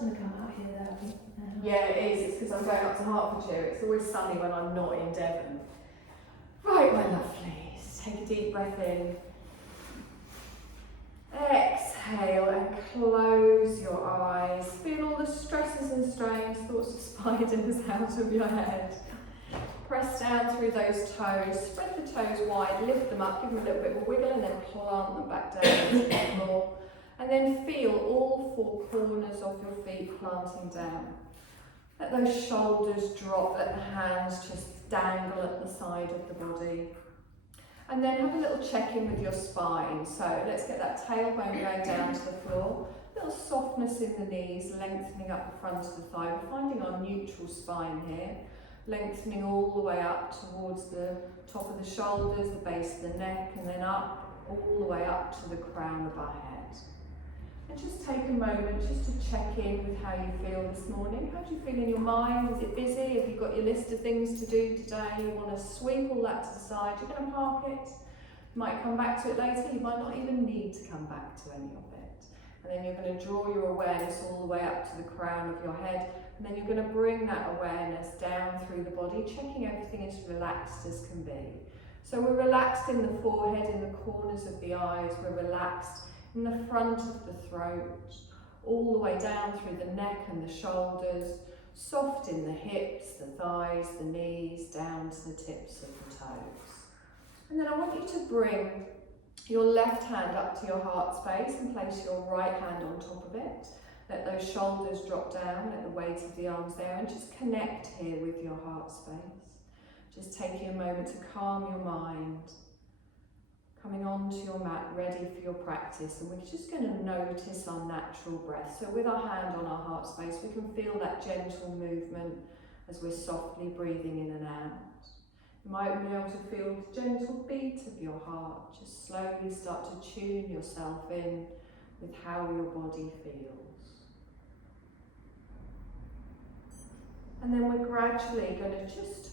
going to come out here though, I think. Yeah, it is. It's because I'm going up to Hertfordshire. It's always sunny when I'm not in Devon. Right, my lovelies. Take a deep breath in. Exhale and close your eyes. Feel all the stresses and strains, thoughts of spiders out of your head. Press down through those toes. Spread the toes wide, lift them up, give them a little bit of a wiggle, and then plant them back down into the floor. And then feel all four corners of your feet planting down. Let those shoulders drop, let the hands just dangle at the side of the body. And then have a little check-in with your spine. So let's get that tailbone going down to the floor. A little softness in the knees, lengthening up the front of the thigh. We're finding our neutral spine here. Lengthening all the way up towards the top of the shoulders, the base of the neck, and then up, all the way up to the crown of our head. And just take a moment just to check in with how you feel this morning. How do you feel in your mind? Is it busy? Have you got your list of things to do today? You want to sweep all that to the side. You're going to park it. You might come back to it later. You might not even need to come back to any of it. And then you're going to draw your awareness all the way up to the crown of your head. And then you're going to bring that awareness down through the body, checking everything as relaxed as can be. So we're relaxed in the forehead, in the corners of the eyes. We're relaxed in the front of the throat, all the way down through the neck and the shoulders, soft in the hips, the thighs, the knees, down to the tips of the toes. And then I want you to bring your left hand up to your heart space and place your right hand on top of it. Let those shoulders drop down, let the weight of the arms there, and just connect here with your heart space. Just taking a moment to calm your mind. Coming onto your mat, ready for your practice, and we're just going to notice our natural breath. So with our hand on our heart space, we can feel that gentle movement as we're softly breathing in and out. You might be able to feel the gentle beat of your heart. Just slowly start to tune yourself in with how your body feels. And then we're gradually going to just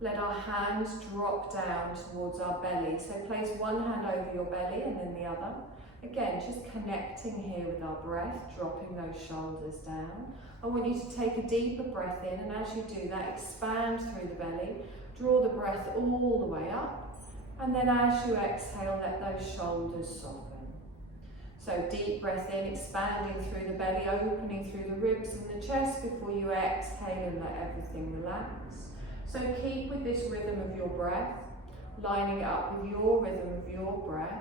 let our hands drop down towards our belly. So place one hand over your belly and then the other. Again, just connecting here with our breath, dropping those shoulders down. I want you to take a deeper breath in, and as you do that, expand through the belly. Draw the breath all the way up. And then as you exhale, let those shoulders soften. So deep breath in, expanding through the belly, opening through the ribs and the chest before you exhale and let everything relax. So keep with this rhythm of your breath, lining it up with your rhythm of your breath,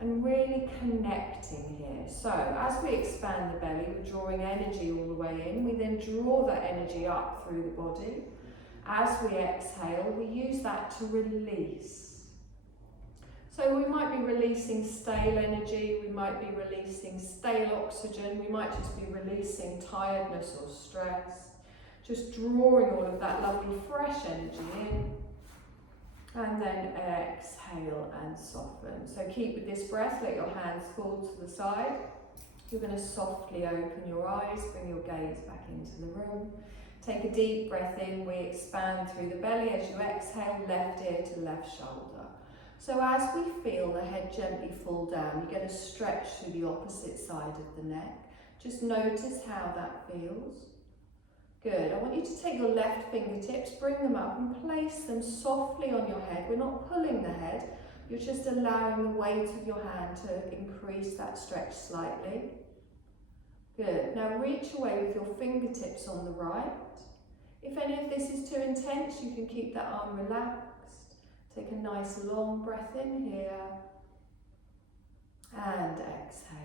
and really connecting here. So as we expand the belly, we're drawing energy all the way in. We then draw that energy up through the body. As we exhale, we use that to release. So we might be releasing stale energy, we might be releasing stale oxygen, we might just be releasing tiredness or stress. Just drawing all of that lovely fresh energy in, and then exhale and soften. So keep with this breath, let your hands fall to the side. You're going to softly open your eyes, bring your gaze back into the room. Take a deep breath in, we expand through the belly. As you exhale, left ear to left shoulder. So as we feel the head gently fall down, you get a stretch through the opposite side of the neck. Just notice how that feels. Good. I want you to take your left fingertips, bring them up and place them softly on your head. We're not pulling the head, you're just allowing the weight of your hand to increase that stretch slightly. Good. Now reach away with your fingertips on the right. If any of this is too intense, you can keep that arm relaxed. Take a nice long breath in here and exhale.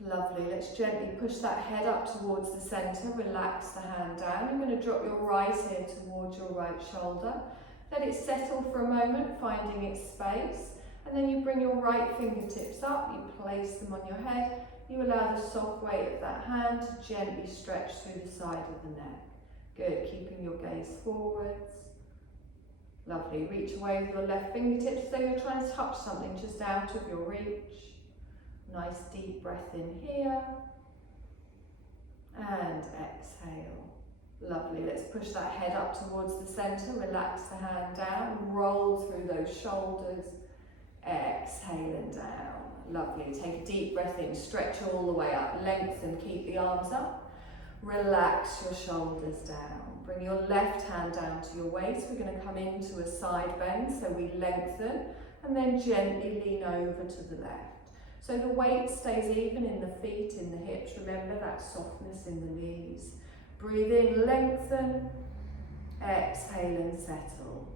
Lovely. Let's gently push that head up towards the centre. Relax the hand down. You're going to drop your right ear towards your right shoulder. Let it settle for a moment, finding its space. And then you bring your right fingertips up. You place them on your head. You allow the soft weight of that hand to gently stretch through the side of the neck. Good. Keeping your gaze forwards. Lovely. Reach away with your left fingertips so you're trying to touch something just out of your reach. Nice deep breath in here and exhale. Lovely. Let's push that head up towards the centre. Relax the hand down. Roll through those shoulders. Exhale and down. Lovely. Take a deep breath in, stretch all the way up, lengthen, keep the arms up. Relax your shoulders down. Bring your left hand down to your waist. We're going to come into a side bend, so we lengthen and then gently lean over to the left. So the weight stays even in the feet, in the hips. Remember that softness in the knees. Breathe in, lengthen. Exhale and settle.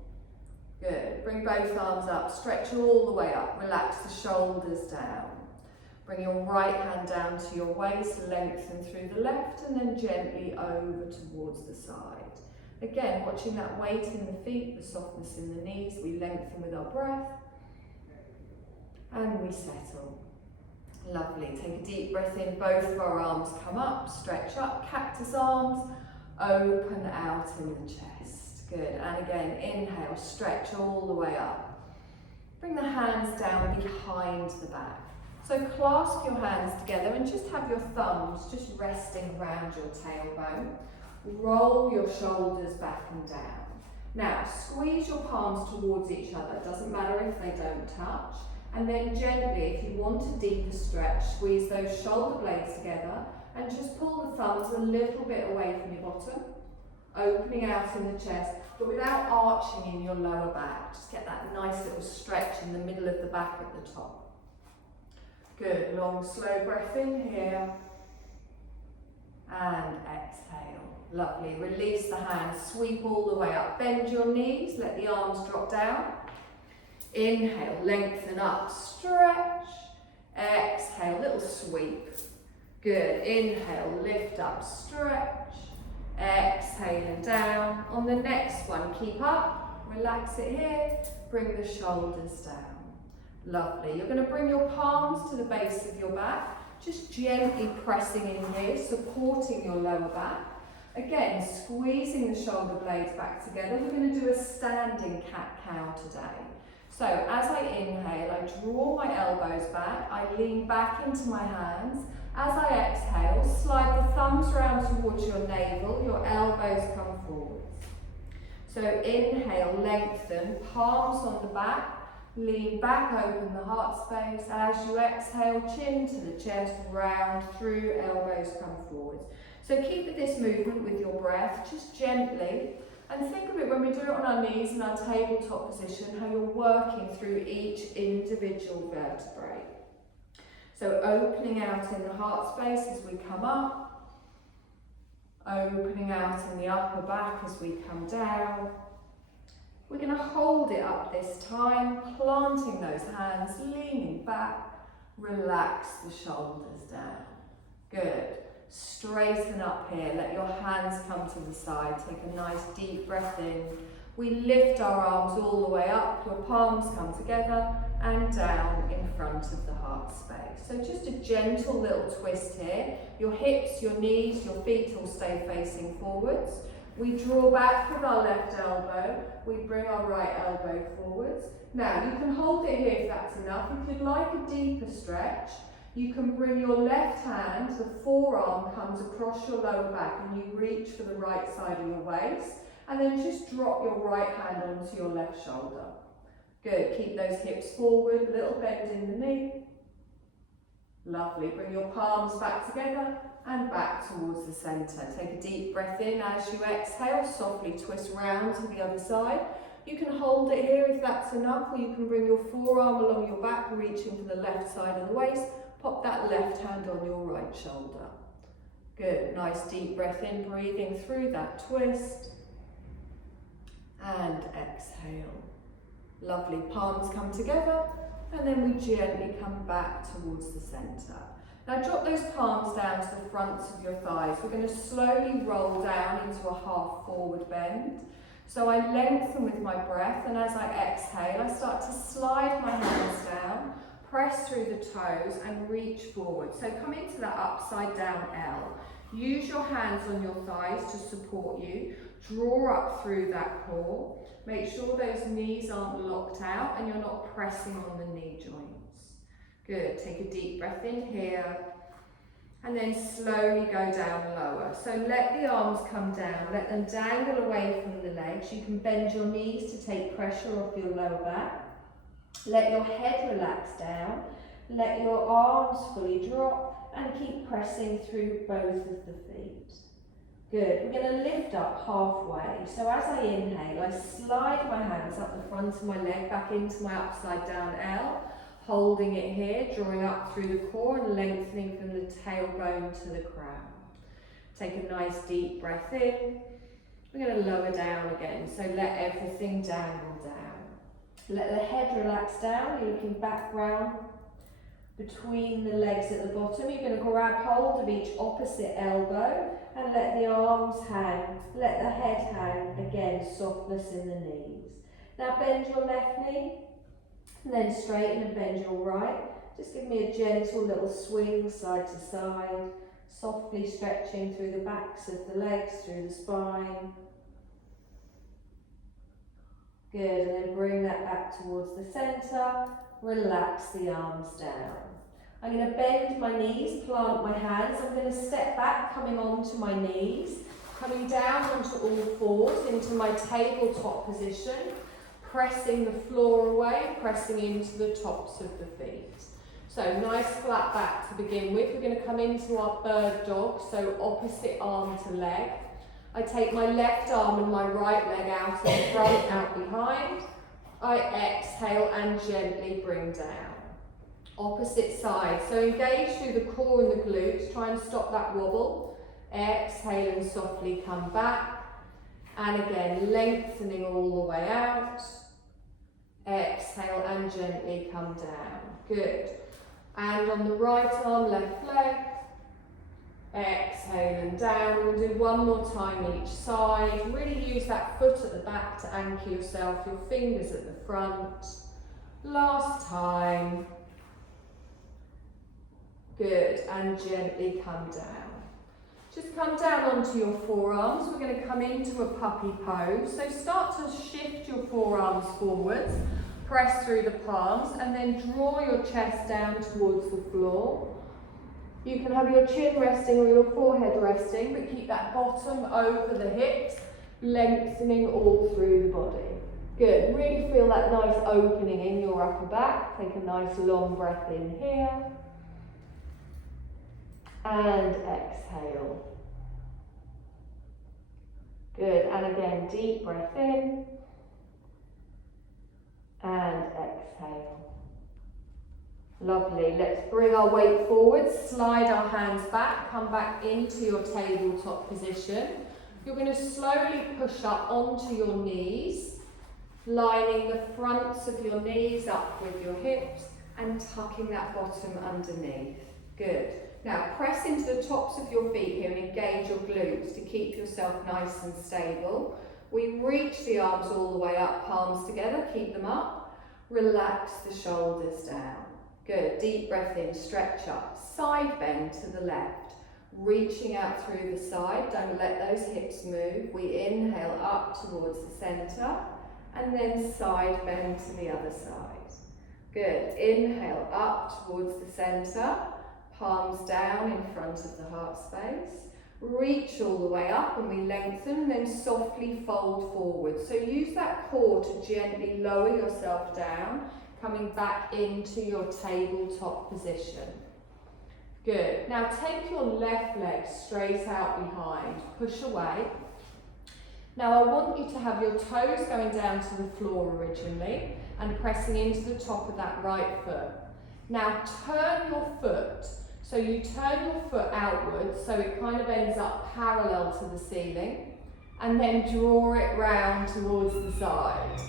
Good. Bring both arms up, stretch all the way up. Relax the shoulders down. Bring your right hand down to your waist, lengthen through the left and then gently over towards the side. Again, watching that weight in the feet, the softness in the knees. We lengthen with our breath and we settle. Lovely. Take a deep breath in, both of our arms come up, stretch up, cactus arms, open out in the chest. Good. And again, inhale, stretch all the way up. Bring the hands down behind the back. So clasp your hands together and just have your thumbs just resting around your tailbone. Roll your shoulders back and down. Now, squeeze your palms towards each other. It doesn't matter if they don't touch. And then gently, if you want a deeper stretch, squeeze those shoulder blades together and just pull the thumbs a little bit away from your bottom, opening out in the chest, but without arching in your lower back. Just get that nice little stretch in the middle of the back at the top. Good, long, slow breath in here. And exhale. Lovely. Release the hands, sweep all the way up. Bend your knees, let the arms drop down. Inhale, lengthen up, stretch. Exhale, little sweep. Good. Inhale, lift up, stretch. Exhale and down. On the next one, keep up. Relax it here. Bring the shoulders down. Lovely. You're going to bring your palms to the base of your back. Just gently pressing in here, supporting your lower back. Again, squeezing the shoulder blades back together. We're going to do a standing cat-cow today. So as I inhale, I draw my elbows back, I lean back into my hands. As I exhale, slide the thumbs round towards your navel, your elbows come forwards. So inhale, lengthen, palms on the back, lean back, open the heart space. As you exhale, chin to the chest, round through, elbows come forwards. So keep this movement with your breath, just gently. And think of it when we do it on our knees in our tabletop position, how you're working through each individual vertebrae. So opening out in the heart space as we come up, opening out in the upper back as we come down. We're going to hold it up this time, planting those hands, leaning back, relax the shoulders down. Good. Straighten up here, let your hands come to the side, take a nice deep breath in. We lift our arms all the way up, your palms come together and down in front of the heart space. So just a gentle little twist here. Your hips, your knees, your feet all stay facing forwards. We draw back with our left elbow, we bring our right elbow forwards. Now you can hold it here if that's enough. If you'd like a deeper stretch, you can bring your left hand, the forearm comes across your lower back and you reach for the right side of your waist and then just drop your right hand onto your left shoulder. Good, keep those hips forward, little bend in the knee. Lovely, bring your palms back together and back towards the centre. Take a deep breath in as you exhale, softly twist round to the other side. You can hold it here if that's enough, or you can bring your forearm along your back, reaching for the left side of the waist. Pop that left hand on your right shoulder. Good, nice deep breath in, breathing through that twist. And exhale. Lovely, palms come together and then we gently come back towards the centre. Now drop those palms down to the fronts of your thighs. We're going to slowly roll down into a half forward bend. So I lengthen with my breath and as I exhale, I start to slide my hands down. Press through the toes and reach forward. So come into that upside down L. Use your hands on your thighs to support you. Draw up through that core. Make sure those knees aren't locked out and you're not pressing on the knee joints. Good. Take a deep breath in here and then slowly go down lower. So let the arms come down. Let them dangle away from the legs. You can bend your knees to take pressure off your lower back. Let your head relax down. Let your arms fully drop and keep pressing through both of the feet. Good. We're going to lift up halfway. So as I inhale, I slide my hands up the front of my leg back into my upside down L, holding it here, drawing up through the core and lengthening from the tailbone to the crown. Take a nice deep breath in. We're going to lower down again, so let everything dangle down. Let the head relax down. You're looking back round between the legs at the bottom. You're going to grab hold of each opposite elbow and let the arms hang, let the head hang. Again, softness in the knees. Now bend your left knee, and then straighten and bend your right. Just give me a gentle little swing side to side, softly stretching through the backs of the legs, through the spine. Good, and then bring that back towards the centre. Relax the arms down. I'm going to bend my knees, plant my hands. I'm going to step back, coming onto my knees, coming down onto all fours into my tabletop position, pressing the floor away, pressing into the tops of the feet. So nice flat back to begin with. We're going to come into our bird dog, so opposite arm to leg. I take my left arm and my right leg out in front, out behind. I exhale and gently bring down. Opposite side, so engage through the core and the glutes, try and stop that wobble. Exhale and softly come back. And again, lengthening all the way out. Exhale and gently come down. Good. And on the right arm, left leg. Exhale and down. We'll do one more time each side. Really use that foot at the back to anchor yourself, your fingers at the front. Last time. Good, and gently come down. Just come down onto your forearms. We're going to come into a puppy pose. So start to shift your forearms forwards, press through the palms, and then draw your chest down towards the floor. You can have your chin resting or your forehead resting, but keep that bottom over the hips, lengthening all through the body. Good, really feel that nice opening in your upper back. Take a nice long breath in here. And exhale. Good, and again, deep breath in. And exhale. Lovely, let's bring our weight forward, slide our hands back, come back into your tabletop position. You're going to slowly push up onto your knees, lining the fronts of your knees up with your hips and tucking that bottom underneath. Good. Now press into the tops of your feet here and engage your glutes to keep yourself nice and stable. We reach the arms all the way up, palms together, keep them up. Relax the shoulders down. Good, deep breath in, stretch up. Side bend to the left, reaching out through the side. Don't let those hips move. We inhale up towards the centre and then side bend to the other side. Good, inhale up towards the centre. Palms down in front of the heart space. Reach all the way up and we lengthen and then softly fold forward. So use that core to gently lower yourself down, coming back into your tabletop position. Good. Now take your left leg straight out behind. Push away. Now I want you to have your toes going down to the floor originally and pressing into the top of that right foot. Now turn your foot. So you turn your foot outwards so it kind of ends up parallel to the ceiling and then draw it round towards the side.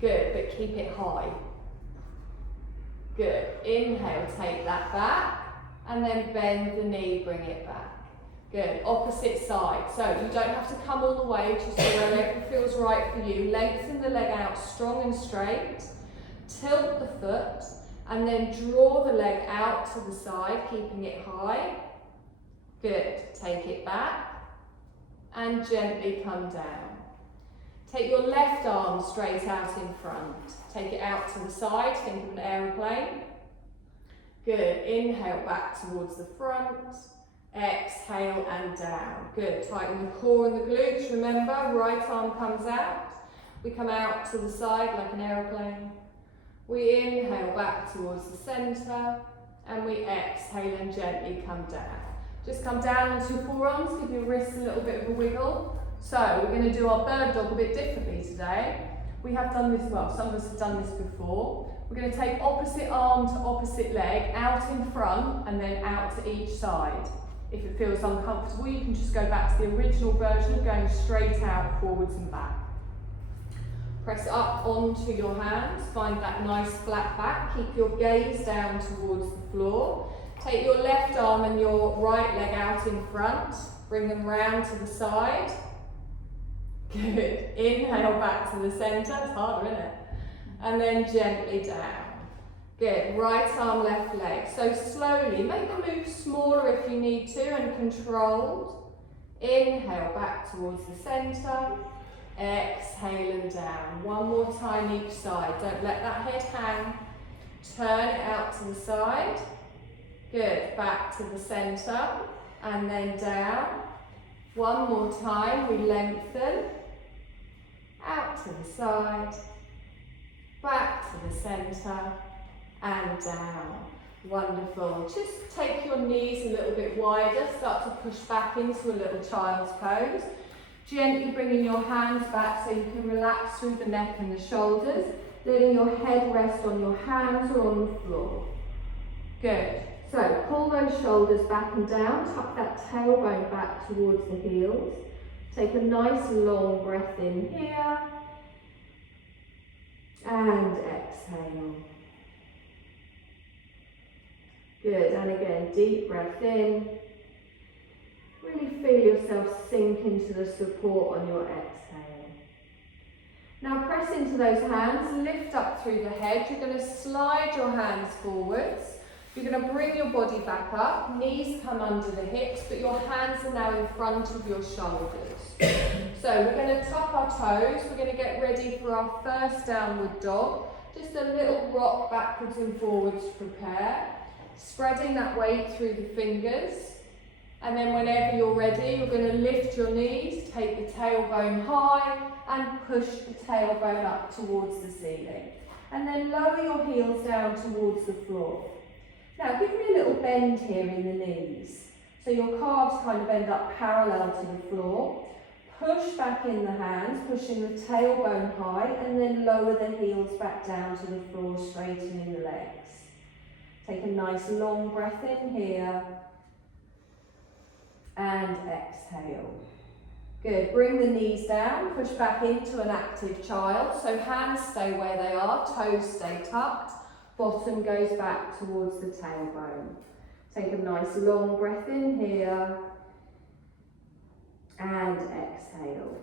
Good, but keep it high. Good, inhale, take that back and then bend the knee, bring it back. Good, opposite side. So you don't have to come all the way, just wherever feels right for you. Lengthen the leg out strong and straight. Tilt the foot. And then draw the leg out to the side, keeping it high. Good. Take it back and gently come down. Take your left arm straight out in front. Take it out to the side, think of an aeroplane. Good. Inhale back towards the front. Exhale and down. Good. Tighten the core and the glutes. Remember, right arm comes out. We come out to the side like an aeroplane. We inhale back towards the centre, and we exhale and gently come down. Just come down onto your forearms, give your wrists a little bit of a wiggle. So we're going to do our bird dog a bit differently today. We have done this, well, some of us have done this before. We're going to take opposite arm to opposite leg, out in front and then out to each side. If it feels uncomfortable, you can just go back to the original version of going straight out, forwards and back. Press up onto your hands, find that nice flat back, keep your gaze down towards the floor. Take your left arm and your right leg out in front, bring them round to the side. Good. Inhale back to the centre, it's harder, isn't it? And then gently down. Good. Right arm, left leg. So slowly, make the move smaller if you need to and controlled. Inhale back towards the centre. Exhale and down. One more time each side. Don't let that head hang. Turn it out to the side. Good. Back to the centre and then down. One more time. We lengthen. Out to the side. Back to the centre and down. Wonderful. Just take your knees a little bit wider. Start to push back into a little child's pose. Gently bringing your hands back so you can relax through the neck and the shoulders, letting your head rest on your hands or on the floor. Good. So pull those shoulders back and down, tuck that tailbone back towards the heels. Take a nice long breath in here and exhale. Good, and again, deep breath in. Really feel yourself sink into the support on your exhale. Now press into those hands, lift up through the head. You're going to slide your hands forwards. You're going to bring your body back up, knees come under the hips, but your hands are now in front of your shoulders. So we're going to tuck our toes. We're going to get ready for our first downward dog. Just a little rock backwards and forwards to prepare. Spreading that weight through the fingers. And then whenever you're ready, you're going to lift your knees, take the tailbone high and push the tailbone up towards the ceiling. And then lower your heels down towards the floor. Now give me a little bend here in the knees. So your calves kind of end up parallel to the floor. Push back in the hands, pushing the tailbone high, and then lower the heels back down to the floor, straightening the legs. Take a nice long breath in here. And exhale. Good, bring the knees down, push back into an active child. So hands stay where they are, toes stay tucked, bottom goes back towards the tailbone. Take a nice long breath in here. And exhale.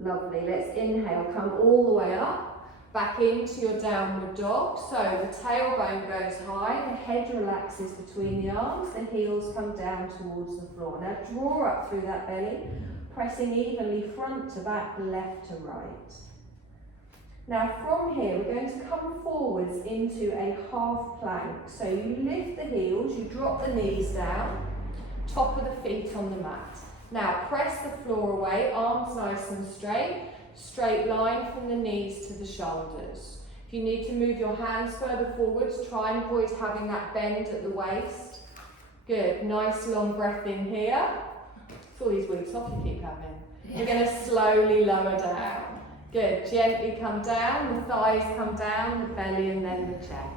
Lovely, let's inhale, come all the way up. Back into your downward dog. So the tailbone goes high, the head relaxes between the arms, the heels come down towards the floor. Now draw up through that belly, pressing evenly front to back, left to right. Now from here, we're going to come forwards into a half plank. So you lift the heels, you drop the knees down, top of the feet on the mat. Now press the floor away, arms nice and straight. Straight line from the knees to the shoulders. If you need to move your hands further forwards, try and avoid having that bend at the waist. Good, nice long breath in here. It's all these weeks off you keep having. You're going to slowly lower down. Good, gently come down, the thighs come down, the belly and then the chest.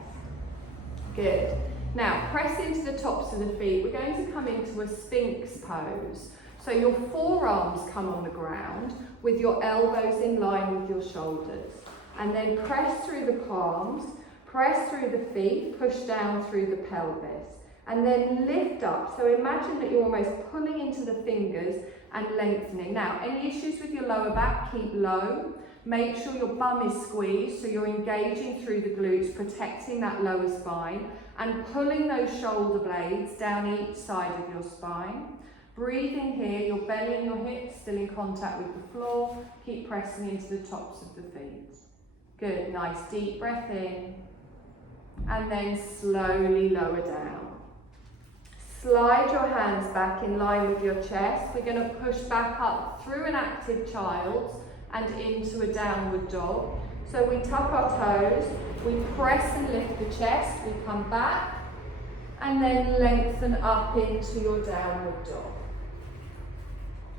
Good. Now press into the tops of the feet. We're going to come into a Sphinx pose. So your forearms come on the ground with your elbows in line with your shoulders. And then press through the palms, press through the feet, push down through the pelvis. And then lift up. So imagine that you're almost pulling into the fingers and lengthening. Now, any issues with your lower back, keep low. Make sure your bum is squeezed so you're engaging through the glutes, protecting that lower spine and pulling those shoulder blades down each side of your spine. Breathing here, your belly and your hips still in contact with the floor. Keep pressing into the tops of the feet. Good, nice deep breath in. And then slowly lower down. Slide your hands back in line with your chest. We're going to push back up through an active child and into a downward dog. So we tuck our toes, we press and lift the chest, we come back, and then lengthen up into your downward dog.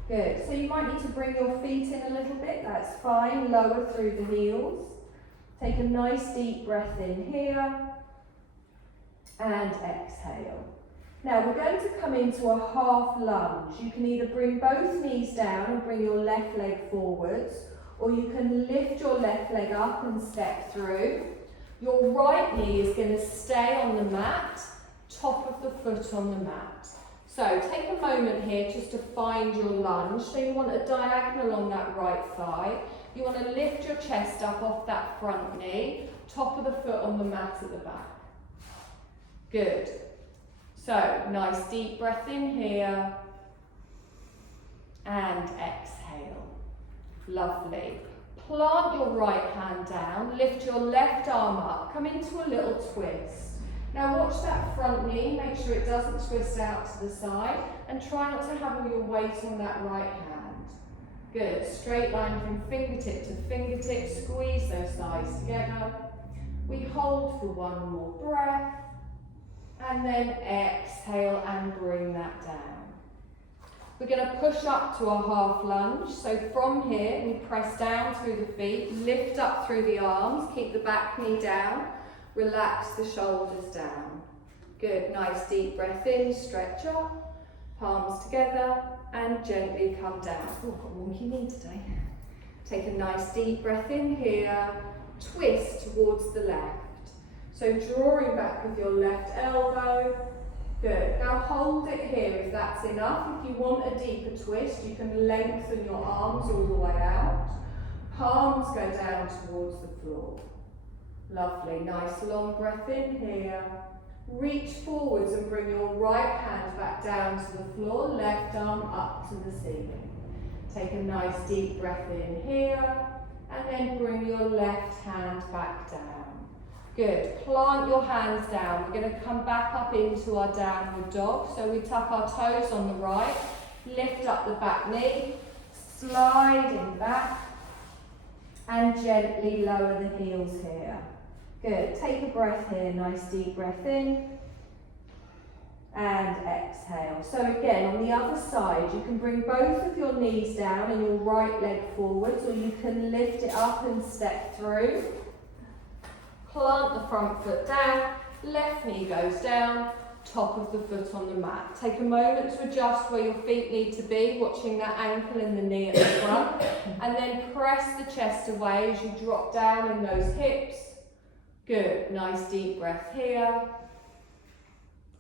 Good, so you might need to bring your feet in a little bit, that's fine, lower through the heels. Take a nice deep breath in here, and exhale. Now we're going to come into a half lunge. You can either bring both knees down and bring your left leg forwards, or you can lift your left leg up and step through. Your right knee is going to stay on the mat, top of the foot on the mat. So take a moment here just to find your lunge. So you want a diagonal on that right thigh. You want to lift your chest up off that front knee, top of the foot on the mat at the back. Good. So nice deep breath in here and exhale. Lovely. Plant your right hand down, lift your left arm up, come into a little twist. Now watch that front knee, make sure it doesn't twist out to the side, and try not to have all your weight on that right hand. Good, straight line from fingertip to fingertip, squeeze those thighs together. We hold for one more breath, and then exhale and bring that down. We're going to push up to our half lunge. So from here, we press down through the feet, lift up through the arms, keep the back knee down, relax the shoulders down. Good, nice deep breath in, stretch up, palms together, and gently come down. Oh, I've got a wonky knee today. Take a nice deep breath in here, twist towards the left. So drawing back with your left elbow. Good. Now hold it here if that's enough. If you want a deeper twist, you can lengthen your arms all the way out. Palms go down towards the floor. Lovely. Nice long breath in here. Reach forwards and bring your right hand back down to the floor, left arm up to the ceiling. Take a nice deep breath in here, and then bring your left hand back down. Good. Plant your hands down. We're going to come back up into our downward dog. So we tuck our toes on the right, lift up the back knee, slide in back, and gently lower the heels here. Good. Take a breath here. Nice deep breath in. And exhale. So again, on the other side, you can bring both of your knees down and your right leg forwards, or you can lift it up and step through. Plant the front foot down, left knee goes down, top of the foot on the mat. Take a moment to adjust where your feet need to be, watching that ankle and the knee at the front, and then press the chest away as you drop down in those hips. Good, nice deep breath here.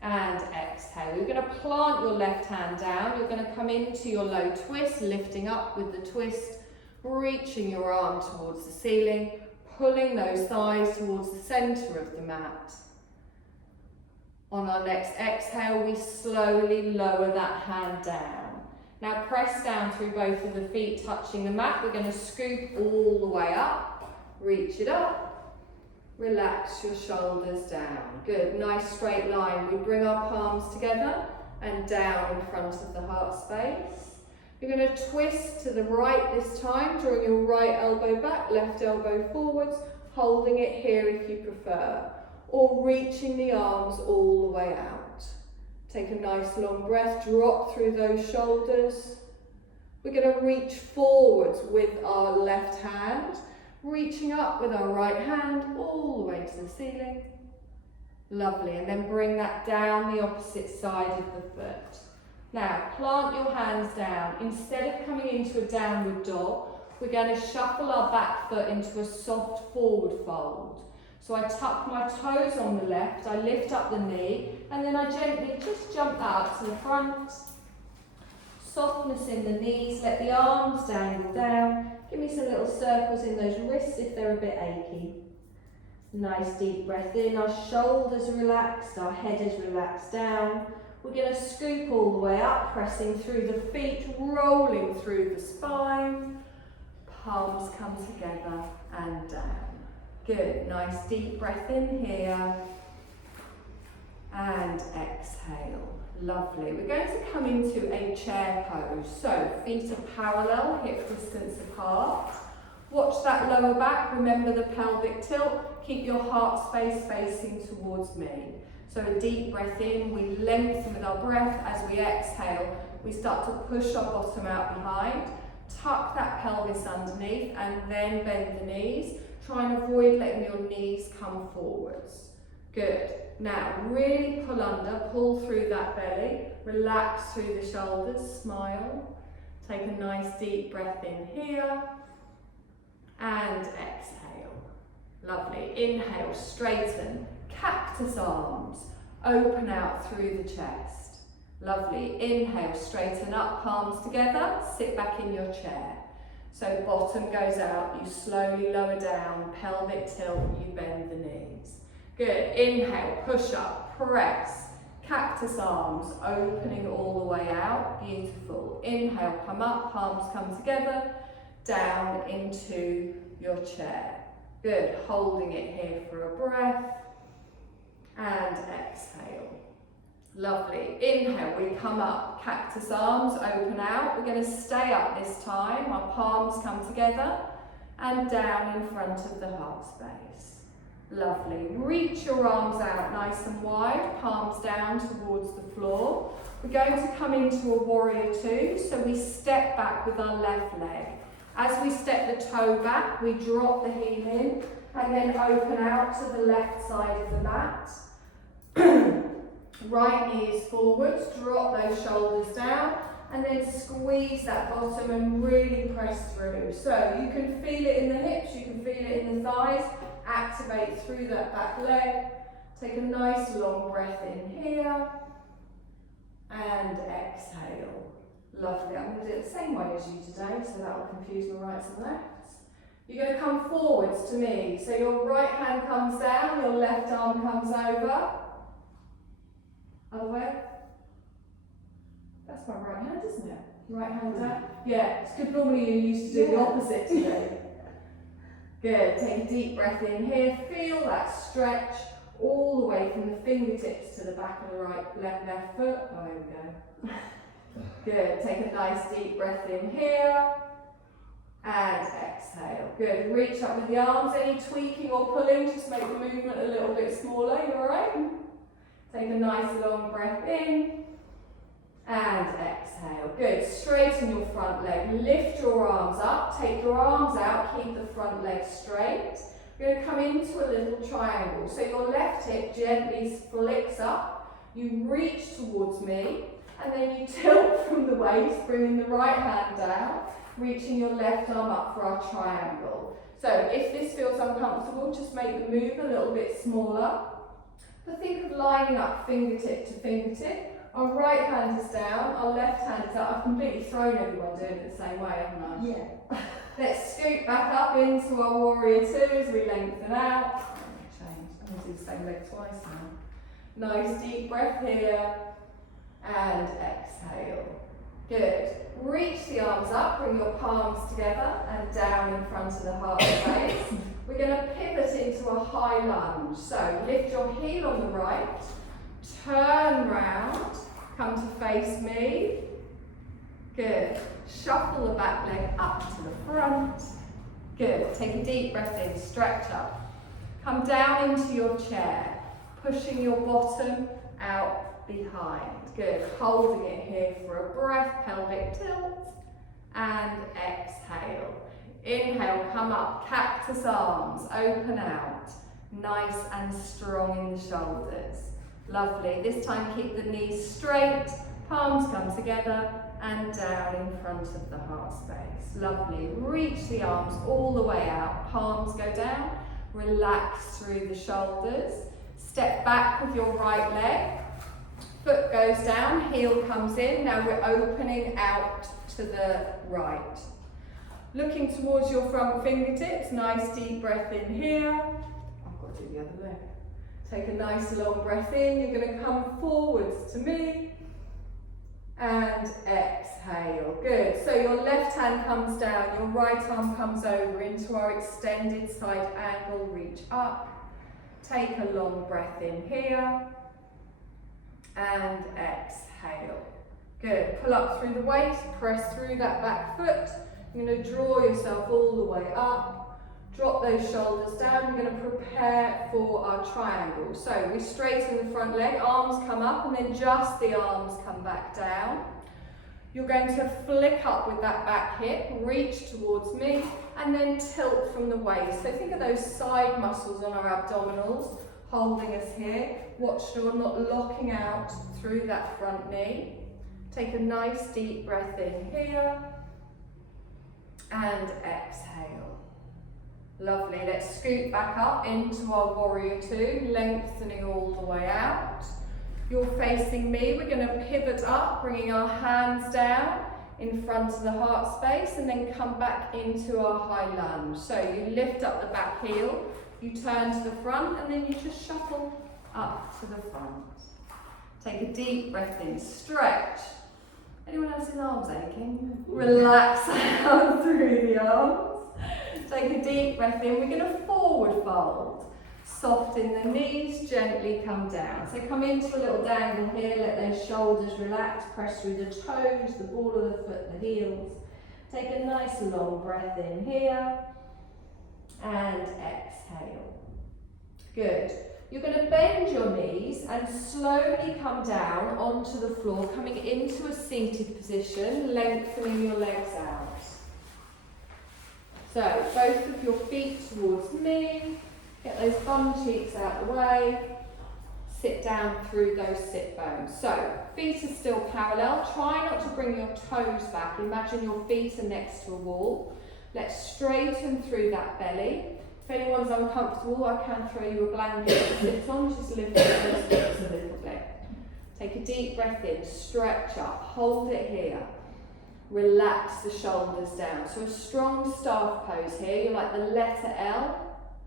And exhale. You're going to plant your left hand down. You're going to come into your low twist, lifting up with the twist, reaching your arm towards the ceiling, pulling those thighs towards the centre of the mat. On our next exhale, we slowly lower that hand down. Now press down through both of the feet touching the mat. We're going to scoop all the way up, reach it up, relax your shoulders down. Good, nice straight line. We bring our palms together and down in front of the heart space. You're going to twist to the right this time, drawing your right elbow back, left elbow forwards, holding it here if you prefer, or reaching the arms all the way out. Take a nice long breath, drop through those shoulders. We're going to reach forwards with our left hand, reaching up with our right hand all the way to the ceiling. Lovely, and then bring that down the opposite side of the foot. Now, plant your hands down. Instead of coming into a downward dog, we're going to shuffle our back foot into a soft forward fold. So I tuck my toes on the left, I lift up the knee, and then I gently just jump out to the front. Softness in the knees, let the arms dangle down. Give me some little circles in those wrists if they're a bit achy. Nice deep breath in, our shoulders are relaxed, our head is relaxed down. We're going to scoop all the way up, pressing through the feet, rolling through the spine. Palms come together and down. Good, nice deep breath in here. And exhale. Lovely. We're going to come into a chair pose. So feet are parallel, hip distance apart. Watch that lower back, remember the pelvic tilt, keep your heart space facing towards me. So a deep breath in, we lengthen with our breath. As we exhale, we start to push our bottom out behind, tuck that pelvis underneath and then bend the knees. Try and avoid letting your knees come forwards. Good. Now really pull under, pull through that belly, relax through the shoulders, smile. Take a nice deep breath in here and exhale. Lovely. Inhale, straighten, cactus arms, open out through the chest. Lovely. Inhale, straighten up, palms together, sit back in your chair. So bottom goes out, you slowly lower down, pelvic tilt, you bend the knees. Good. Inhale, push up, press, cactus arms, opening all the way out. Beautiful. Inhale, come up, palms come together, down into your chair. Good. Holding it here for a breath. And exhale. Lovely. Inhale, we come up, cactus arms, open out. We're going to stay up this time. Our palms come together and down in front of the heart space. Lovely. Reach your arms out nice and wide, palms down towards the floor. We're going to come into a warrior two, so we step back with our left leg. As we step the toe back, we drop the heel in and then open out to the left side of the mat. Right knee is forwards, drop those shoulders down and then squeeze that bottom and really press through. So you can feel it in the hips, you can feel it in the thighs. Activate through that back leg. Take a nice long breath in here and exhale. Lovely. I'm going to do it the same way as you today, so that will confuse my rights and lefts. You're going to come forwards to me. So your right hand comes down, your left arm comes over. Other way. That's my right hand, isn't it? Right hand down. Yeah, it's good. Normally you're used to do the opposite today. Good. Take a deep breath in here. Feel that stretch all the way from the fingertips to the back of the left foot. Oh, there we go. Good. Take a nice deep breath in here. And exhale. Good. Reach up with the arms. Any tweaking or pulling, just make the movement a little bit smaller. You alright? Take a nice long breath in. And exhale. Good. Straighten your front leg. Lift your arms up. Take your arms out. Keep the front leg straight. You're going to come into a little triangle. So your left hip gently flicks up. You reach towards me. And then you tilt from the waist, bringing the right hand down. Reaching your left arm up for our triangle. So if this feels uncomfortable, just make the move a little bit smaller. But think of lining up fingertip to fingertip. Our right hand is down, our left hand is up. I've completely thrown everyone doing it the same way, haven't I? Yeah. Let's scoot back up into our warrior two as we lengthen out. Change. I'm going to do the same leg twice now. Nice deep breath here. And exhale. Good. Reach the arms up, bring your palms together and down in front of the heart space. We're going to pivot into a high lunge. So lift your heel on the right, turn round, come to face me. Good. Shuffle the back leg up to the front. Good. Take a deep breath in, stretch up. Come down into your chair, pushing your bottom out behind. Good. Holding it here for a breath, pelvic tilt, and exhale. Inhale, come up, cactus arms, open out. Nice and strong in the shoulders. Lovely. This time keep the knees straight, palms come together, and down in front of the heart space. Lovely. Reach the arms all the way out, palms go down, relax through the shoulders. Step back with your right leg. Foot goes down, heel comes in. Now we're opening out to the right. Looking towards your front fingertips, nice deep breath in here. I've got to do the other leg. Take a nice long breath in. You're going to come forwards to me. And exhale. Good. So your left hand comes down, your right arm comes over into our extended side angle. Reach up. Take a long breath in here. And exhale. Good. Pull up through the waist, press through that back foot. You're going to draw yourself all the way up, drop those shoulders down. We're going to prepare for our triangle. So we straighten the front leg, arms come up, and then just the arms come back down. You're going to flick up with that back hip, reach towards me, and then tilt from the waist. So think of those side muscles on our abdominals holding us here. Watch sure not locking out through that front knee. Take a nice deep breath in here and exhale. Lovely. Let's scoot back up into our warrior two, lengthening all the way out. You're facing me. We're going to pivot up, bringing our hands down in front of the heart space, and then come back into our high lunge. So you lift up the back heel, you turn to the front, and then you just shuffle up to the front. Take a deep breath in, stretch. Anyone else's arms aching? Relax out through the arms. Take a deep breath in. We're going to forward fold. Soften the knees, gently come down. So come into a little dangle here, let those shoulders relax, press through the toes, the ball of the foot, the heels. Take a nice long breath in here and exhale. Good. You're going to bend your knees and slowly come down onto the floor, coming into a seated position, lengthening your legs out. So both of your feet towards me. Get those bum cheeks out the way, sit down through those sit bones. So, feet are still parallel. Try not to bring your toes back. Imagine your feet are next to a wall. Let's straighten through that belly. If anyone's uncomfortable, I can throw you a blanket to sit on. Just lift those hips a little bit. Take a deep breath in, stretch up, hold it here. Relax the shoulders down. So a strong staff pose here. You're like the letter L.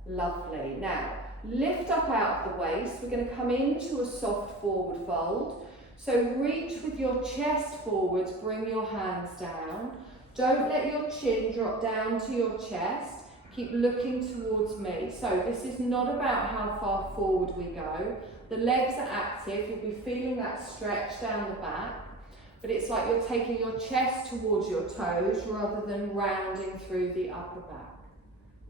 Lovely. Now, lift up out of the waist. We're going to come into a soft forward fold. So reach with your chest forwards, bring your hands down. Don't let your chin drop down to your chest. Keep looking towards me. So this is not about how far forward we go. The legs are active. You'll be feeling that stretch down the back. But it's like you're taking your chest towards your toes rather than rounding through the upper back.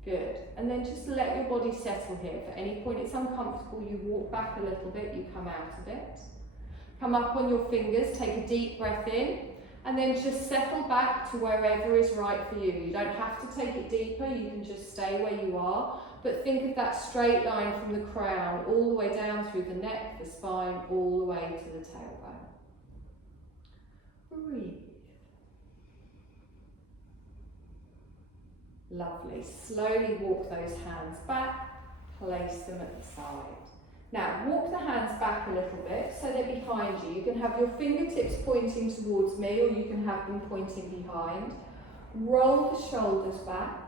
Good. And then just let your body settle here. If at any point it's uncomfortable, you walk back a little bit, you come out of it. Come up on your fingers, take a deep breath in, and then just settle back to wherever is right for you. You don't have to take it deeper, you can just stay where you are, but think of that straight line from the crown all the way down through the neck, the spine, all the way to the tailbone. Breathe. Lovely. Slowly walk those hands back, place them at the side. Now, walk the hands back a little bit so they're behind you. You can have your fingertips pointing towards me, or you can have them pointing behind. Roll the shoulders back,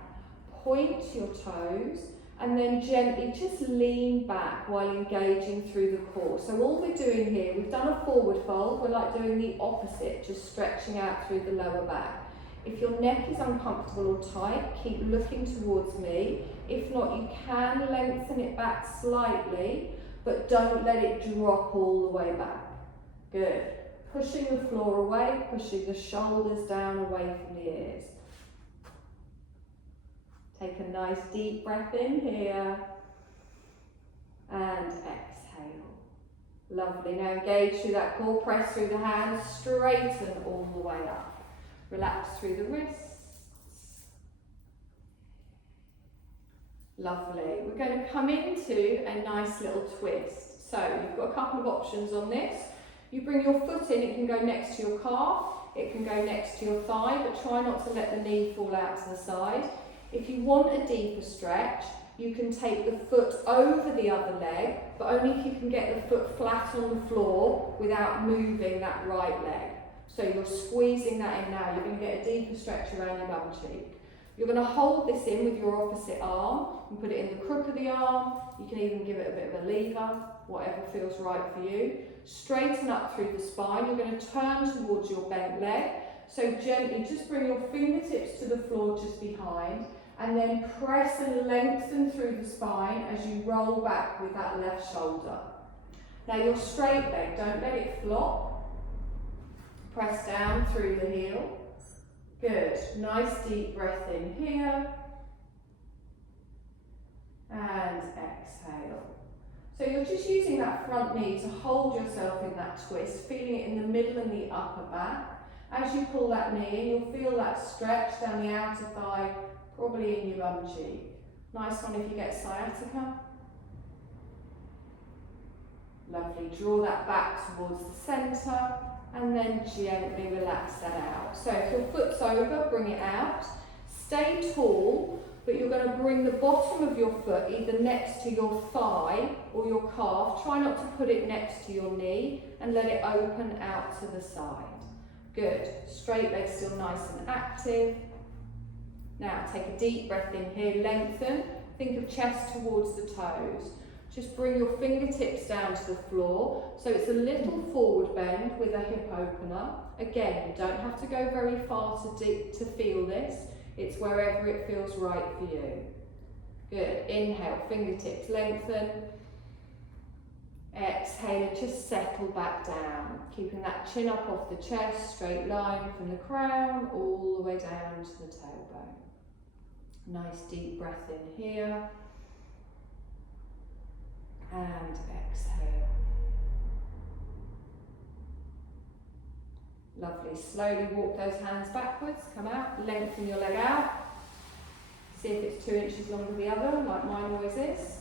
point your toes, and then gently just lean back while engaging through the core. So all we're doing here, we've done a forward fold, we're like doing the opposite, just stretching out through the lower back. If your neck is uncomfortable or tight, keep looking towards me. If not, you can lengthen it back slightly, but don't let it drop all the way back. Good. Pushing the floor away, pushing the shoulders down away from the ears. Take a nice deep breath in here and exhale. Lovely. Now engage through that core, press through the hands, straighten all the way up. Relax through the wrists. Lovely. We're going to come into a nice little twist. So you've got a couple of options on this. You bring your foot in, it can go next to your calf, it can go next to your thigh, but try not to let the knee fall out to the side. If you want a deeper stretch, you can take the foot over the other leg, but only if you can get the foot flat on the floor without moving that right leg. So you're squeezing that in now. You're going to get a deeper stretch around your bum cheek. You're going to hold this in with your opposite arm and put it in the crook of the arm. You can even give it a bit of a lever, whatever feels right for you. Straighten up through the spine. You're going to turn towards your bent leg. So gently just bring your fingertips to the floor just behind, and then press and lengthen through the spine as you roll back with that left shoulder. Now your straight leg, don't let it flop. Press down through the heel, Good. Nice deep breath in here. And exhale. So you're just using that front knee to hold yourself in that twist, feeling it in the middle and the upper back. As you pull that knee in, you'll feel that stretch down the outer thigh, probably in your bum cheek. Nice one if you get sciatica. Lovely. Draw that back towards the centre and then gently relax that out. So if your foot's over, bring it out. Stay tall, but you're going to bring the bottom of your foot either next to your thigh or your calf. Try not to put it next to your knee and let it open out to the side. Good. Straight leg still nice and active. Now take a deep breath in here, lengthen. Think of chest towards the toes. Just bring your fingertips down to the floor. So it's a little forward bend with a hip opener. Again, you don't have to go very far to feel this. It's wherever it feels right for you. Good. Inhale, fingertips lengthen. Exhale and just settle back down. Keeping that chin up off the chest, straight line from the crown all the way down to the tailbone. Nice deep breath in here. And exhale. Lovely. Slowly walk those hands backwards. Come out. Lengthen your leg out. See if it's 2 inches longer than the other, like mine always is.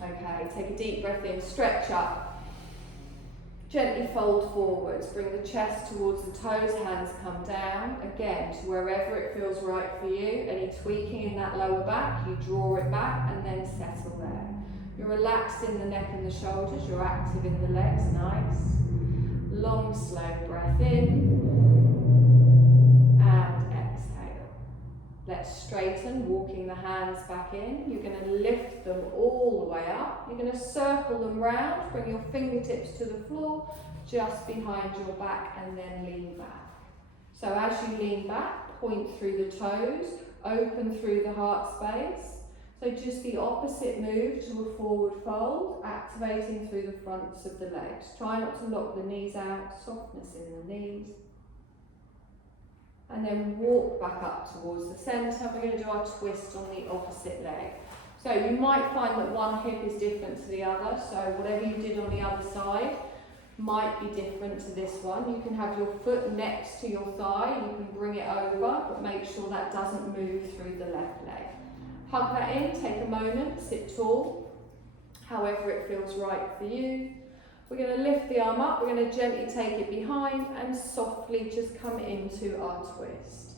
Okay, take a deep breath in. Stretch up. Gently fold forwards. Bring the chest towards the toes. Hands come down. Again, to wherever it feels right for you. Any tweaking in that lower back, you draw it back and then settle there. You're relaxed in the neck and the shoulders. You're active in the legs. Nice. Long, slow breath in. And exhale. Let's straighten, walking the hands back in. You're going to lift them all the way up. You're going to circle them round. Bring your fingertips to the floor, just behind your back, and then lean back. So as you lean back, point through the toes, open through the heart space. So just the opposite move to a forward fold, activating through the fronts of the legs. Try not to lock the knees out, softness in the knees. And then walk back up towards the centre. We're going to do our twist on the opposite leg. So you might find that one hip is different to the other, so whatever you did on the other side might be different to this one. You can have your foot next to your thigh, you can bring it over, but make sure that doesn't move through the left leg. Hug that in, take a moment, sit tall, however it feels right for you. We're going to lift the arm up, we're going to gently take it behind and softly just come into our twist.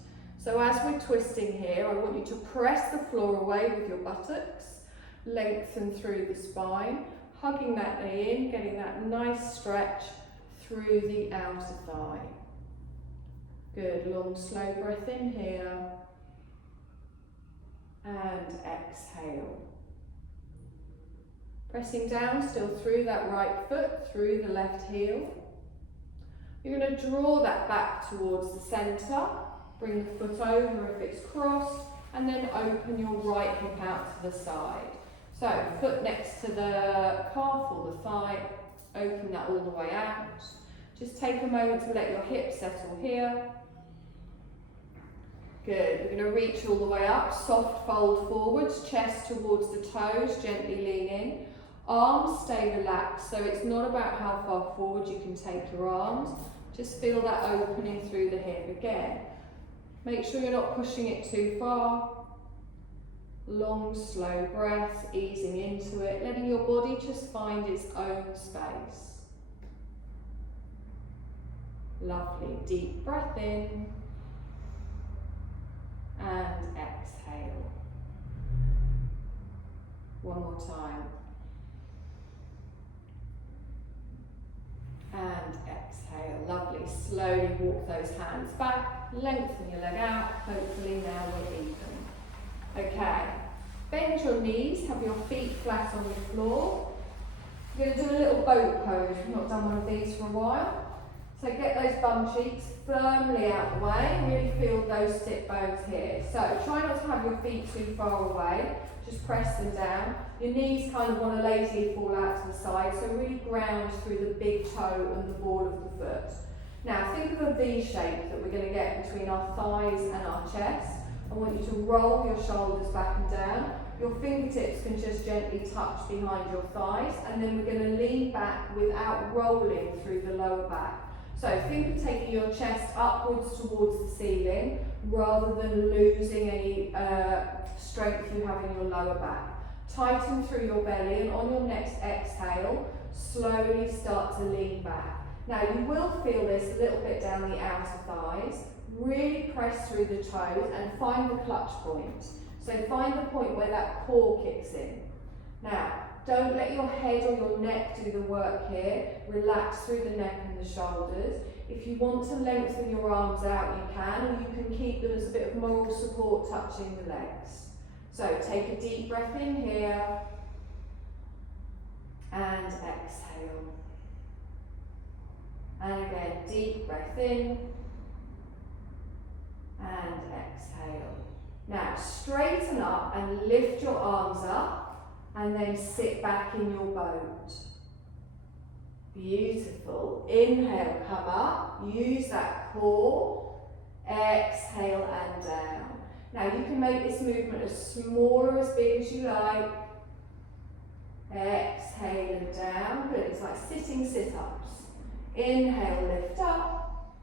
So as we're twisting here, I want you to press the floor away with your buttocks, lengthen through the spine, hugging that knee in, getting that nice stretch through the outer thigh. Good, long slow breath in here. And exhale. Pressing down still through that right foot, through the left heel. You're going to draw that back towards the centre. Bring the foot over if it's crossed, and then open your right hip out to the side. So foot next to the calf or the thigh, open that all the way out. Just take a moment to let your hips settle here. Good, we're going to reach all the way up, soft fold forwards, chest towards the toes, gently lean in. Arms stay relaxed, so it's not about how far forward you can take your arms, just feel that opening through the hip again. Make sure you're not pushing it too far. Long, slow breaths, easing into it, letting your body just find its own space. Lovely, deep breath in. And exhale. One more time. And exhale. Lovely. Slowly walk those hands back. Lengthen your leg out. Hopefully now we're even. Okay. Bend your knees. Have your feet flat on the floor. We're going to do a little boat pose. We've not done one of these for a while. So get those bum cheeks firmly out the way, really feel those sit bones here. So try not to have your feet too far away, just press them down. Your knees kind of want to lazily fall out to the side, so really ground through the big toe and the ball of the foot. Now think of a V shape that we're going to get between our thighs and our chest. I want you to roll your shoulders back and down. Your fingertips can just gently touch behind your thighs, and then we're going to lean back without rolling through the lower back. So think of taking your chest upwards towards the ceiling rather than losing any strength you have in your lower back. Tighten through your belly, and on your next exhale, slowly start to lean back. Now you will feel this a little bit down the outer thighs. Really press through the toes and find the clutch point. So find the point where that core kicks in. Now, don't let your head or your neck do the work here. Relax through the neck and the shoulders. If you want to lengthen your arms out, you can, or you can keep them as a bit of moral support touching the legs. So take a deep breath in here and exhale. And again, deep breath in and exhale. Now straighten up and lift your arms up and then sit back in your boat. Beautiful. Inhale, come up, use that core. Exhale and down. Now you can make this movement as small or as big as you like. Exhale and down. Good, it's like sitting sit-ups. Inhale, lift up.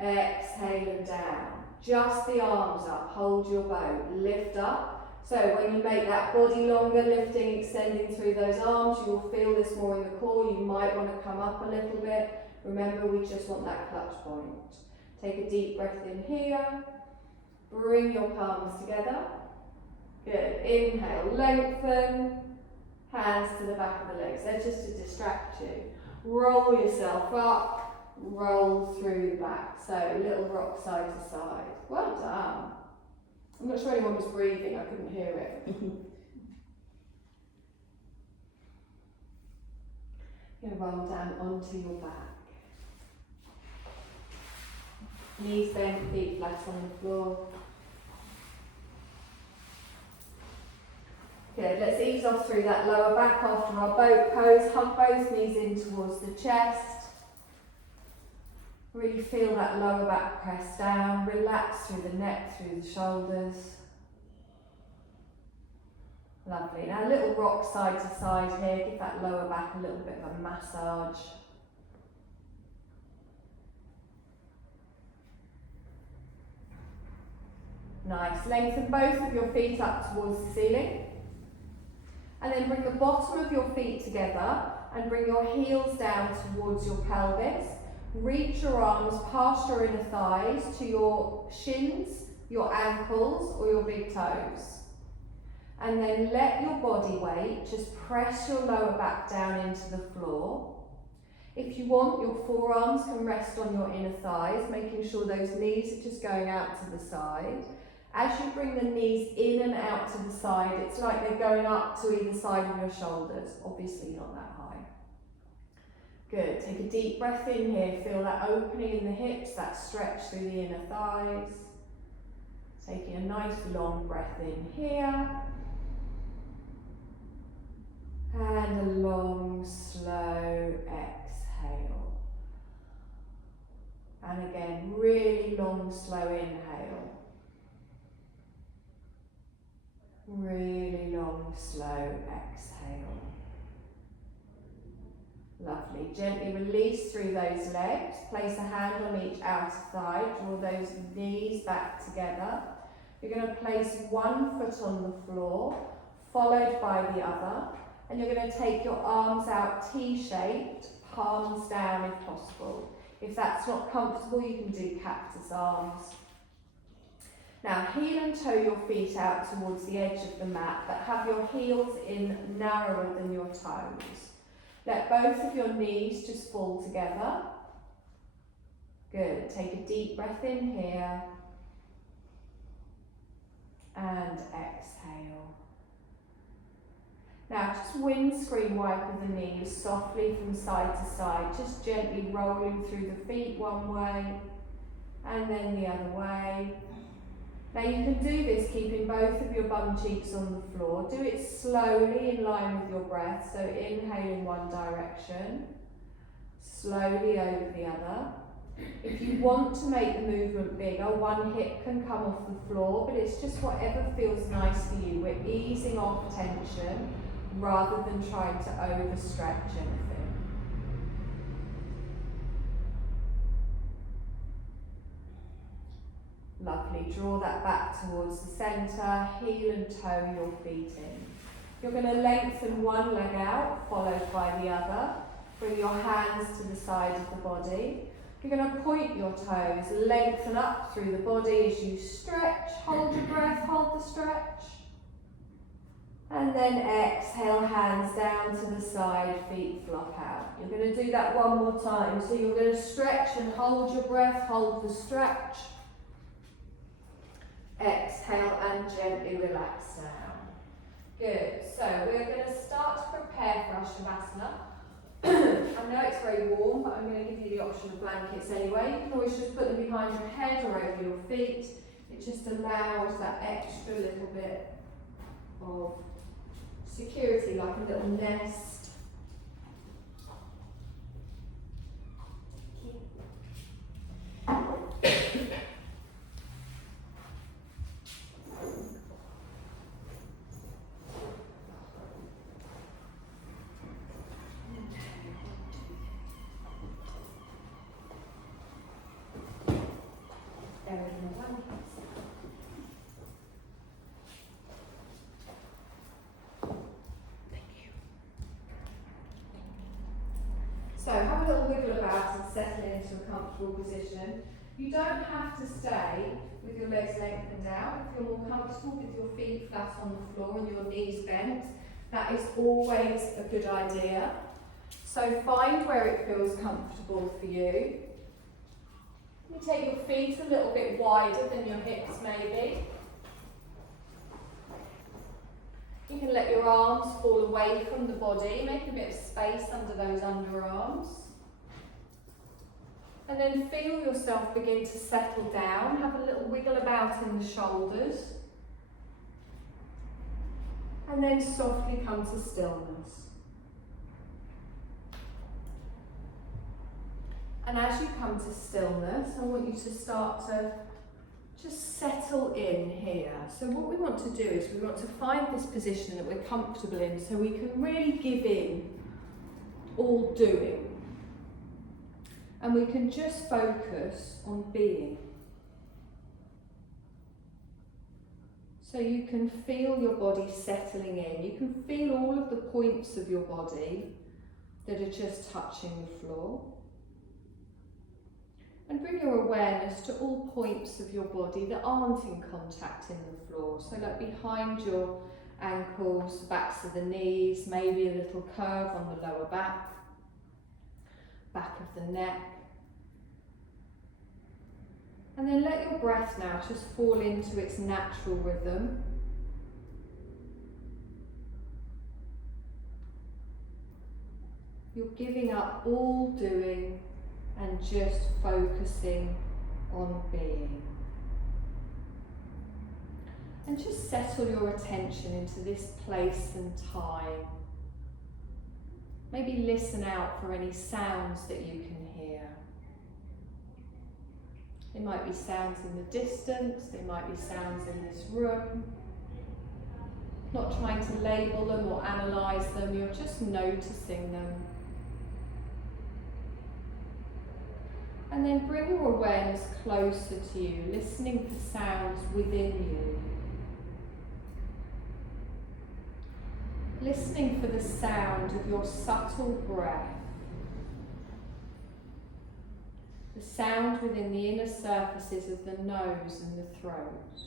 Exhale and down. Just the arms up, hold your boat, lift up. So when you make that body longer, lifting, extending through those arms, you will feel this more in the core. You might want to come up a little bit. Remember, we just want that clutch point. Take a deep breath in here. Bring your palms together. Good. Inhale, lengthen. Hands to the back of the legs. They're just to distract you. Roll yourself up. Roll through the back. So a little rock side to side. Well done. I'm not sure anyone was breathing. I couldn't hear it. You're going to roll down onto your back. Knees bent, feet flat on the floor. Good, let's ease off through that lower back after our boat pose. Hug both knees in towards the chest. Really feel that lower back press down. Relax through the neck, through the shoulders. Lovely. Now a little rock side to side here. Give that lower back a little bit of a massage. Nice. Lengthen both of your feet up towards the ceiling. And then bring the bottom of your feet together and bring your heels down towards your pelvis. Reach your arms past your inner thighs to your shins, your ankles or your big toes. And then let your body weight just press your lower back down into the floor. If you want, your forearms can rest on your inner thighs, making sure those knees are just going out to the side. As you bring the knees in and out to the side, it's like they're going up to either side of your shoulders, obviously not that high. Good, take a deep breath in here, feel that opening in the hips, that stretch through the inner thighs. Taking a nice long breath in here. And a long, slow exhale. And again, really long, slow inhale. Really long, slow exhale. Lovely. Gently release through those legs. Place a hand on each outer thigh. Draw those knees back together. You're going to place one foot on the floor, followed by the other. And you're going to take your arms out T-shaped, palms down if possible. If that's not comfortable, you can do cactus arms. Now heel and toe your feet out towards the edge of the mat, but have your heels in narrower than your toes. Let both of your knees just fall together. Good. Take a deep breath in here. And exhale. Now just windscreen wipe with the knees softly from side to side, just gently rolling through the feet one way and then the other way. Now you can do this keeping both of your bum cheeks on the floor. Do it slowly in line with your breath, so inhale in one direction, Slowly over the other. If you want to make the movement bigger, one hip can come off the floor, but it's just whatever feels nice for you. We're easing off tension rather than trying to overstretch anything. Lovely, draw that back towards the centre, heel and toe your feet in. You're going to lengthen one leg out, followed by the other. Bring your hands to the side of the body. You're going to point your toes, lengthen up through the body as you stretch. Hold your breath, hold the stretch. And then exhale, hands down to the side, feet flop out. You're going to do that one more time. So you're going to stretch and hold your breath, hold the stretch. Exhale and gently relax down. Good. So we're going to start to prepare for our Shavasana. I know it's very warm, but I'm going to give you the option of blankets anyway. You can always just put them behind your head or over your feet. It just allows that extra little bit of security, like a little nest. So have a little wiggle about and settle into a comfortable position. You don't have to stay with your legs lengthened out. If you're more comfortable with your feet flat on the floor and your knees bent, that is always a good idea. So find where it feels comfortable for you. You take your feet a little bit wider than your hips maybe. You can let your arms fall away from the body, make a bit of space under those underarms. And then feel yourself begin to settle down, have a little wiggle about in the shoulders. And then softly come to stillness. And as you come to stillness, I want you to start to just settle in here. So what we want to do is we want to find this position that we're comfortable in so we can really give in all doing. And we can just focus on being. So you can feel your body settling in. You can feel all of the points of your body that are just touching the floor. And bring your awareness to all points of your body that aren't in contact in the floor. So like behind your ankles, backs of the knees, maybe a little curve on the lower back, back of the neck. And then let your breath now just fall into its natural rhythm. You're giving up all doing and just focusing on being. And just settle your attention into this place and time. Maybe listen out for any sounds that you can hear. There might be sounds in the distance, there might be sounds in this room. Not trying to label them or analyse them, you're just noticing them. And then bring your awareness closer to you, listening for sounds within you. Listening for the sound of your subtle breath. The sound within the inner surfaces of the nose and the throat.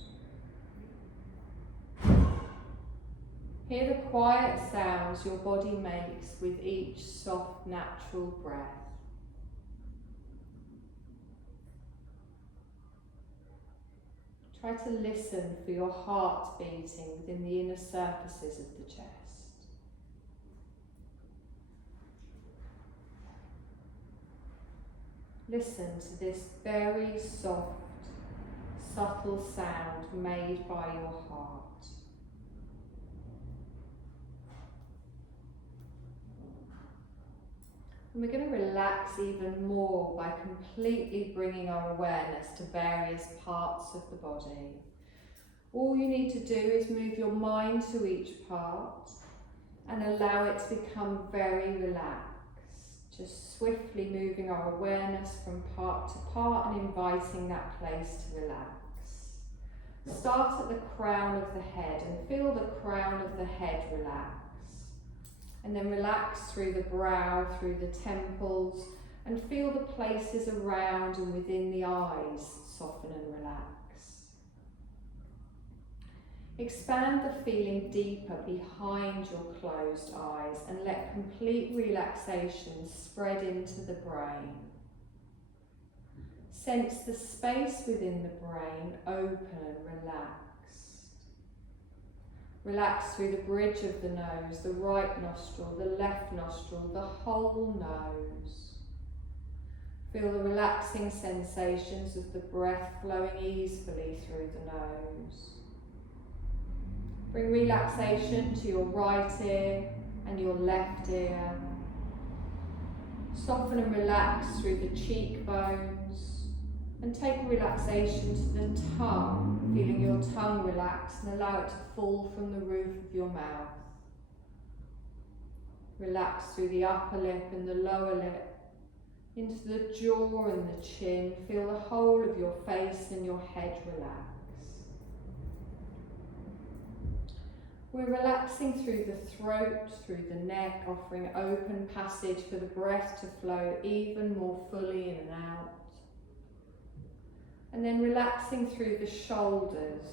Hear the quiet sounds your body makes with each soft, natural breath. Try to listen for your heart beating within the inner surfaces of the chest. Listen to this very soft, subtle sound made by your heart. And we're going to relax even more by completely bringing our awareness to various parts of the body. All you need to do is move your mind to each part and allow it to become very relaxed. Just swiftly moving our awareness from part to part and inviting that place to relax. Start at the crown of the head and feel the crown of the head relax. And then relax through the brow, through the temples, and feel the places around and within the eyes soften and relax. Expand the feeling deeper behind your closed eyes and let complete relaxation spread into the brain. Sense the space within the brain open and relaxed. Relax through the bridge of the nose, the right nostril, the left nostril, the whole nose. Feel the relaxing sensations of the breath flowing easily through the nose. Bring relaxation to your right ear and your left ear. Soften and relax through the cheekbones. And take relaxation to the tongue, feeling your tongue relax and allow it to fall from the roof of your mouth. Relax through the upper lip and the lower lip, into the jaw and the chin. Feel the whole of your face and your head relax. We're relaxing through the throat, through the neck, offering open passage for the breath to flow even more fully in and out. And then relaxing through the shoulders,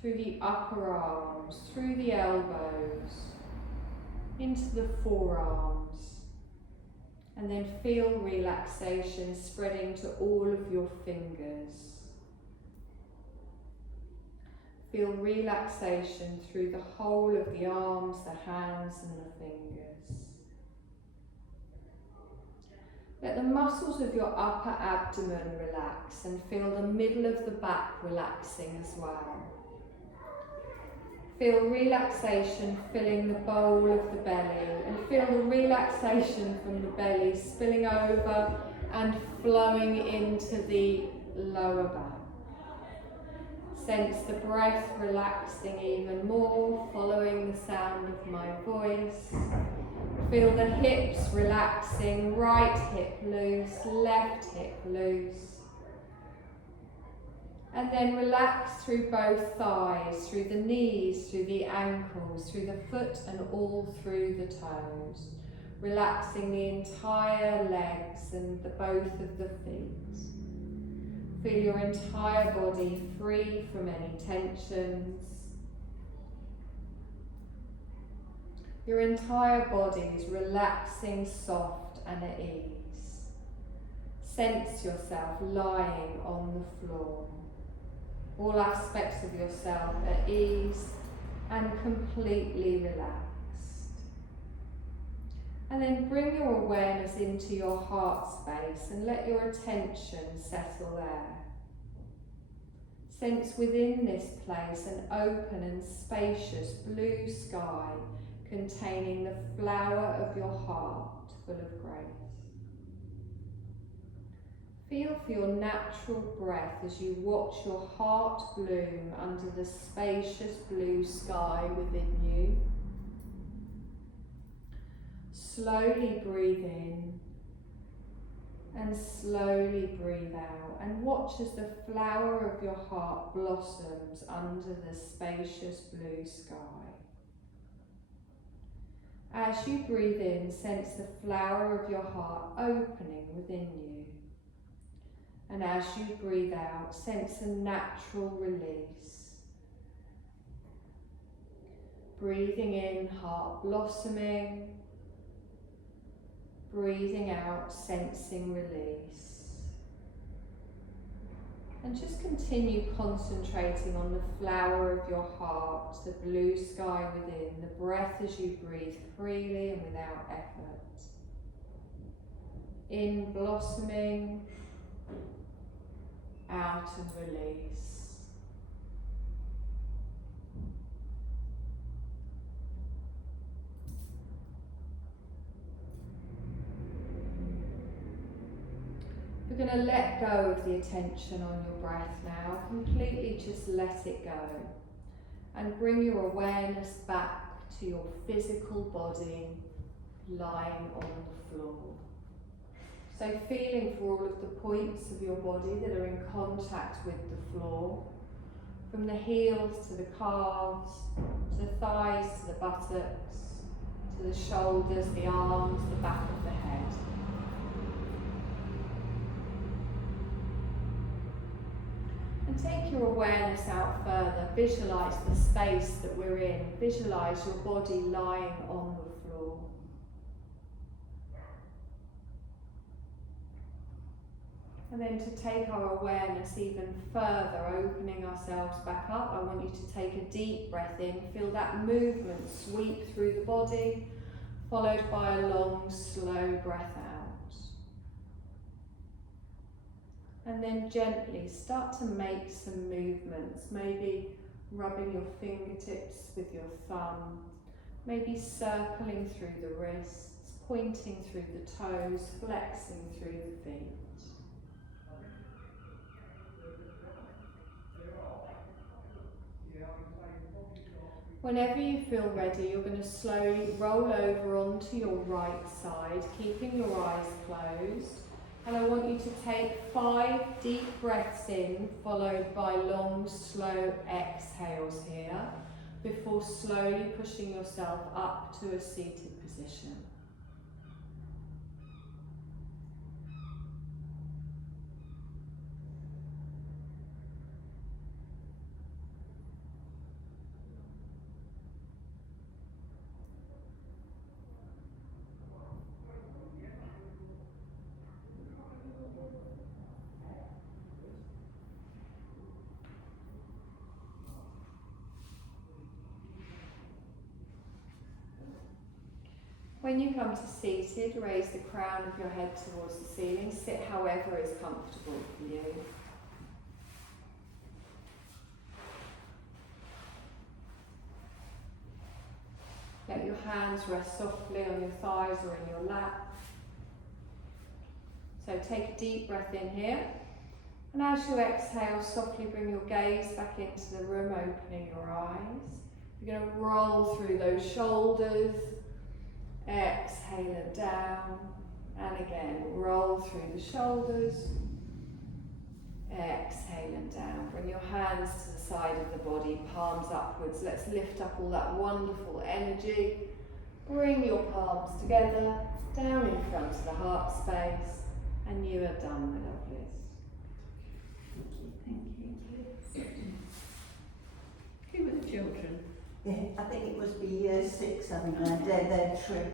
through the upper arms, through the elbows, into the forearms. And then feel relaxation spreading to all of your fingers. Feel relaxation through the whole of the arms, the hands and the fingers. Let the muscles of your upper abdomen relax and feel the middle of the back relaxing as well. Feel relaxation filling the bowl of the belly and feel the relaxation from the belly spilling over and flowing into the lower back. Sense the breath relaxing even more, following the sound of my voice. Feel the hips relaxing, right hip loose, left hip loose. And then relax through both thighs, through the knees, through the ankles, through the foot and all through the toes. Relaxing the entire legs and both of the feet. Feel your entire body free from any tensions. Your entire body is relaxing, soft and at ease. Sense yourself lying on the floor. All aspects of yourself at ease and completely relaxed. And then bring your awareness into your heart space and let your attention settle there. Sense within this place an open and spacious blue sky containing the flower of your heart full of grace. Feel for your natural breath as you watch your heart bloom under the spacious blue sky within you. Slowly breathe in and slowly breathe out and watch as the flower of your heart blossoms under the spacious blue sky. As you breathe in, sense the flower of your heart opening within you. And as you breathe out, sense a natural release. Breathing in, heart blossoming. Breathing out, sensing release. And just continue concentrating on the flower of your heart, the blue sky within, the breath as you breathe freely and without effort. In, blossoming, out and release. You're going to let go of the attention on your breath now, completely just let it go. And bring your awareness back to your physical body lying on the floor. So feeling for all of the points of your body that are in contact with the floor, from the heels to the calves, to the thighs, to the buttocks, to the shoulders, the arms, the back of the head. And take your awareness out further. Visualise the space that we're in. Visualise your body lying on the floor. And then to take our awareness even further, opening ourselves back up, I want you to take a deep breath in. Feel that movement sweep through the body, followed by a long, slow breath out. And then gently start to make some movements, maybe rubbing your fingertips with your thumb, maybe circling through the wrists, pointing through the toes, flexing through the feet. Whenever you feel ready, you're going to slowly roll over onto your right side, keeping your eyes closed. And I want you to take 5 deep breaths in, followed by long, slow exhales here, before slowly pushing yourself up to a seated position. When you come to seated, raise the crown of your head towards the ceiling. Sit however is comfortable for you. Let your hands rest softly on your thighs or in your lap. So take a deep breath in here. And as you exhale, softly bring your gaze back into the room, opening your eyes. You're going to roll through those shoulders. Exhale it down, and again roll through the shoulders, exhale and down. Bring your hands to the side of the body, palms upwards. Let's lift up all that wonderful energy. Bring your palms together, down in front of the heart space, and you are done, my lovelies. Thank you. Who were the children? Yeah, I think it must be year 6, I think, their trip.